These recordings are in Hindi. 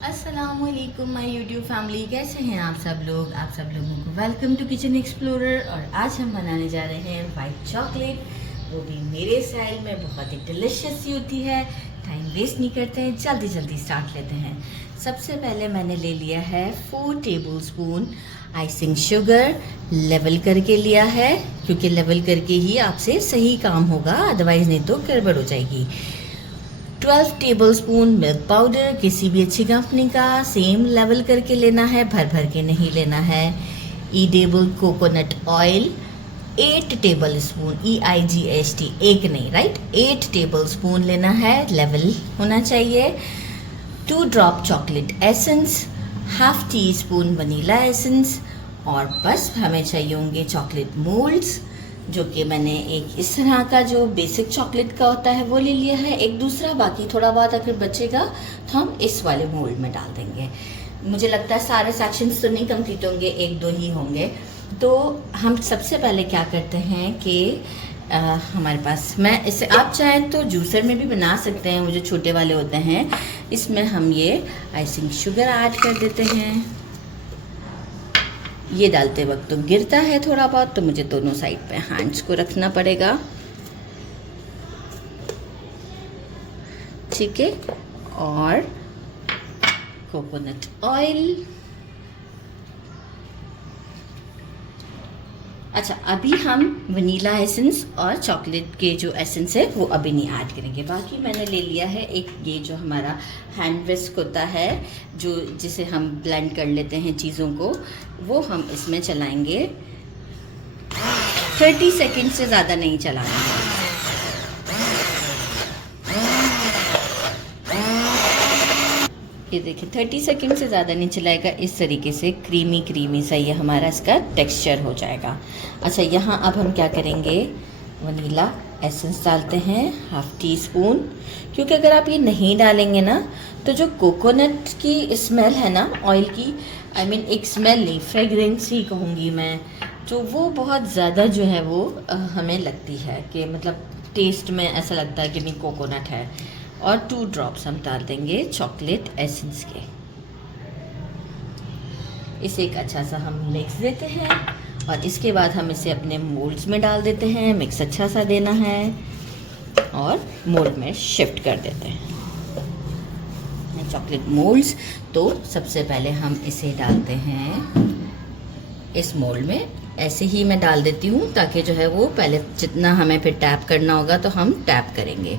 अस्सलामुअलैकुम माय यूट्यूब फैमिली, कैसे हैं आप सब लोगों को वेलकम टू किचन एक्सप्लोरर। और आज हम बनाने जा रहे हैं वाइट चॉकलेट, वो भी मेरे स्टाइल में बहुत ही डिलीशियस सी होती है। टाइम वेस्ट नहीं करते हैं, जल्दी जल्दी स्टार्ट लेते हैं। सबसे पहले मैंने ले लिया है 4 टेबलस्पून आइसिंग शुगर, लेवल करके लिया है क्योंकि लेवल करके ही आपसे सही काम होगा, अदरवाइज़ नहीं तो गड़बड़ हो जाएगी। 12 टेबलस्पून मिल्क पाउडर, किसी भी अच्छी कंपनी का, सेम लेवल करके लेना है, भर भर के नहीं लेना है। Edible coconut oil 8 tablespoon, EIGHT, एक नहीं, राइट, 8 टेबलस्पून लेना है, लेवल होना चाहिए। 2 drop chocolate essence, half tea spoon vanilla essence, और बस हमें चाहिए होंगे चॉकलेट मोल्ड्स, जो कि मैंने एक इस तरह का जो बेसिक चॉकलेट का होता है वो ले लिया है। एक दूसरा बाकी थोड़ा बहुत अगर बचेगा तो हम इस वाले मोल्ड में डाल देंगे। मुझे लगता है सारे सेक्शंस तो नहीं कंप्लीट होंगे, 1-2 ही होंगे। तो हम सबसे पहले क्या करते हैं कि हमारे पास, मैं इसे, आप चाहें तो जूसर में भी बना सकते हैं, वो जो छोटे वाले होते हैं। इसमें हम ये आइसिंग शुगर ऐड कर देते हैं। ये डालते वक्त तो गिरता है थोड़ा बहुत, तो मुझे दोनों साइड पे हैंड्स को रखना पड़ेगा, ठीक है। और कोकोनट ऑयल, अच्छा अभी हम वनीला एसेंस और चॉकलेट के जो एसेंस है वो अभी नहीं ऐड करेंगे। बाकी मैंने ले लिया है एक ये जो हमारा हैंड विस्क होता है, जो जिसे हम ब्लेंड कर लेते हैं चीज़ों को, वो हम इसमें चलाएंगे। 30 सेकंड से ज़्यादा नहीं चलाना है। ये देखिए 30 सेकंड से ज़्यादा नहीं चलाएगा, इस तरीके से क्रीमी क्रीमी सा ये हमारा इसका टेक्सचर हो जाएगा। अच्छा, यहाँ अब हम क्या करेंगे, वनीला एसेंस डालते हैं, हाफ टी स्पून, क्योंकि अगर आप ये नहीं डालेंगे ना तो जो कोकोनट की स्मेल है ना, ऑयल की, आई मीन एक स्मेल नहीं, फ्रेगरेंस ही कहूँगी मैं, तो वो बहुत ज़्यादा जो है वो हमें लगती है कि मतलब टेस्ट में ऐसा लगता है कि नहीं कोकोनट है। और 2 ड्रॉप्स हम डाल देंगे चॉकलेट एसेंस के। इसे एक अच्छा सा हम मिक्स देते हैं और इसके बाद हम इसे अपने मोल्ड्स में डाल देते हैं। मिक्स अच्छा सा देना है और मोल्ड में शिफ्ट कर देते हैं चॉकलेट मोल्ड्स। तो सबसे पहले हम इसे डालते हैं इस मोल्ड में, ऐसे ही मैं डाल देती हूँ ताकि जो है वो पहले जितना हमें फिर टैप करना होगा तो हम टैप करेंगे।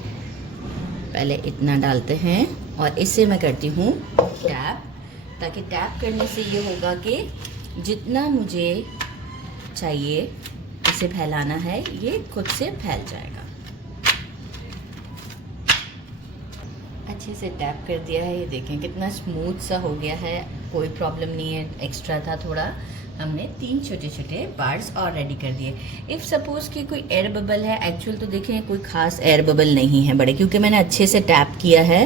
पहले इतना डालते हैं और इससे मैं करती हूँ टैप, ताकि टैप करने से ये होगा कि जितना मुझे चाहिए इसे फैलाना है ये खुद से फैल जाएगा। अच्छे से टैप कर दिया है, ये देखें कितना स्मूथ सा हो गया है, कोई प्रॉब्लम नहीं है। एक्स्ट्रा था थोड़ा, हमने 3 छोटे छोटे बार्स और रेडी कर दिए। इफ़ सपोज़ कि कोई एयर बबल है, एक्चुअल तो देखें कोई ख़ास एयर बबल नहीं है बड़े, क्योंकि मैंने अच्छे से टैप किया है।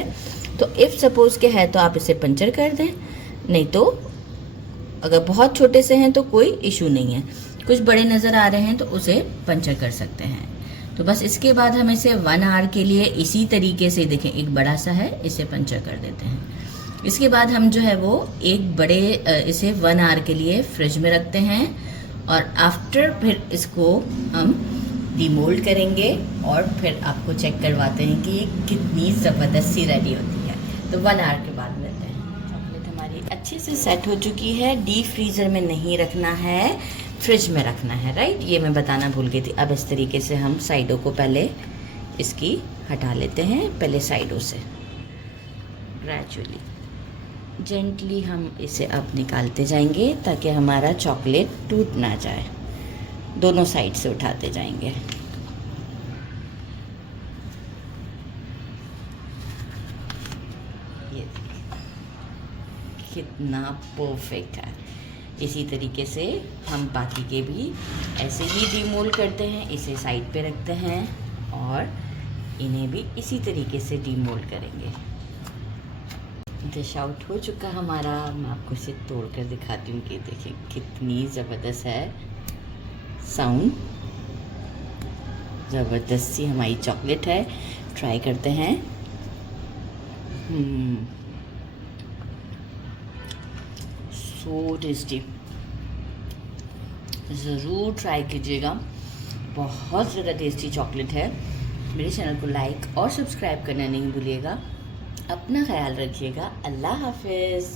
तो इफ़ सपोज़ के है तो आप इसे पंचर कर दें, नहीं तो अगर बहुत छोटे से हैं तो कोई इशू नहीं है। कुछ बड़े नज़र आ रहे हैं तो उसे पंचर कर सकते हैं। तो बस इसके बाद हम इसे 1 आवर के लिए इसी तरीके से, देखें एक बड़ा सा है, इसे पंचर कर देते हैं। इसके बाद हम जो है वो एक बड़े इसे 1 आवर के लिए फ्रिज में रखते हैं और आफ्टर फिर इसको हम डीमोल्ड करेंगे और फिर आपको चेक करवाते हैं कि ये कितनी ज़बरदस्त सी रेडी होती है। तो 1 आवर के बाद मिलते हैं। चॉकलेट हमारी अच्छे से सेट हो चुकी है। डीप फ्रीज़र में नहीं रखना है, फ्रिज में रखना है, राइट, ये मैं बताना भूल गई थी। अब इस तरीके से हम साइडों को पहले इसकी हटा लेते हैं, पहले साइडों से ग्रेजुअली जेंटली हम इसे अब निकालते जाएंगे ताकि हमारा चॉकलेट टूट ना जाए। दोनों साइड से उठाते जाएंगे। ये कितना परफेक्ट है। इसी तरीके से हम बाकी के भी ऐसे ही डीमोल्ड करते हैं, इसे साइड पे रखते हैं और इन्हें भी इसी तरीके से डीमोल्ड करेंगे। डिश आउट हो चुका हमारा, मैं आपको इसे तोड़ कर दिखाती हूँ कि देखिए कितनी ज़बरदस्त है साउंड, ज़बरदस्त सी हमारी चॉकलेट है। ट्राई करते हैं। सो टेस्टी, ज़रूर ट्राई कीजिएगा। बहुत ज़्यादा टेस्टी चॉकलेट है। मेरे चैनल को लाइक और सब्सक्राइब करना नहीं भूलिएगा। अपना ख्याल रखिएगा। अल्लाह हाफिज़।